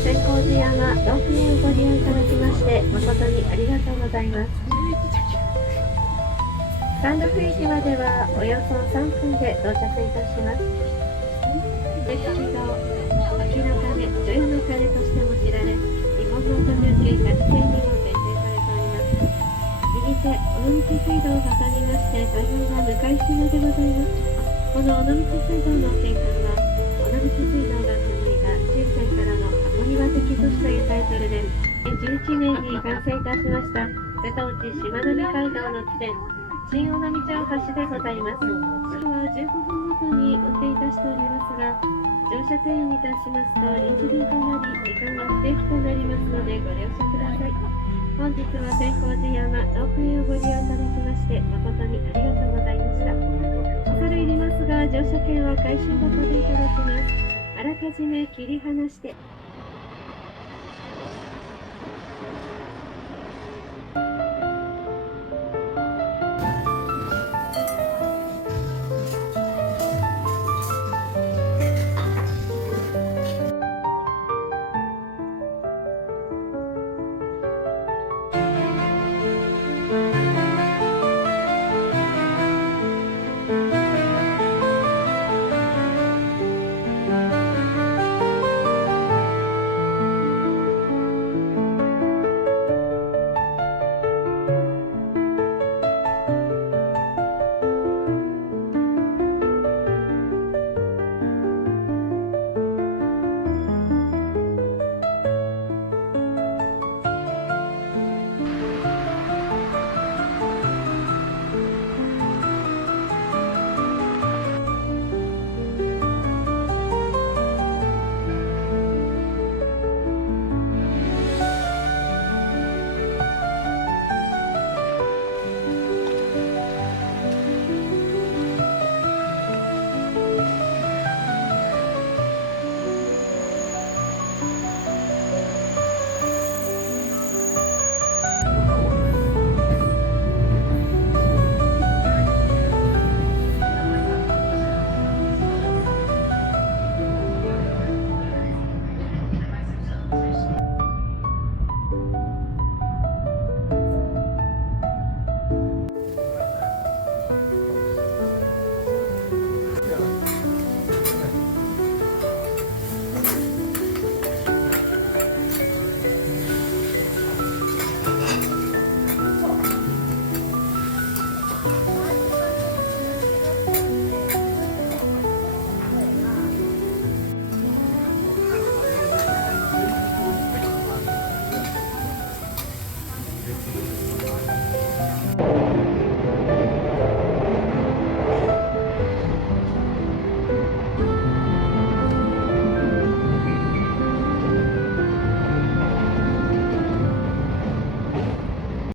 千光寺山ロープウェイをご利用いただきまして誠にありがとうございます。スタンドフリーまではおよそ3分で到着いたします。鉄道、時の鐘、除夜の鐘としても知られ、日本の音抜け100選にも制定されております。右手、尾道水道を挟みまして左右が向かい島でございます。この尾道水道の景観は、尾道水道が紡いだ中世からの箱庭的都市というタイトルで、2011年に完成いたしました瀬戸内しまなみ海道の起点、新尾道大橋でございます。今は15分ごとに運転いたしておりますが、乗車定員に達しますと臨時便となり、時間が不定期となりますのでご了承ください。本日は千光寺山ロープウェイをご利用いただきまして誠にありがとうございました。恐れ入りますが、乗車券は回収箱でいただきます。あらかじめ切り離して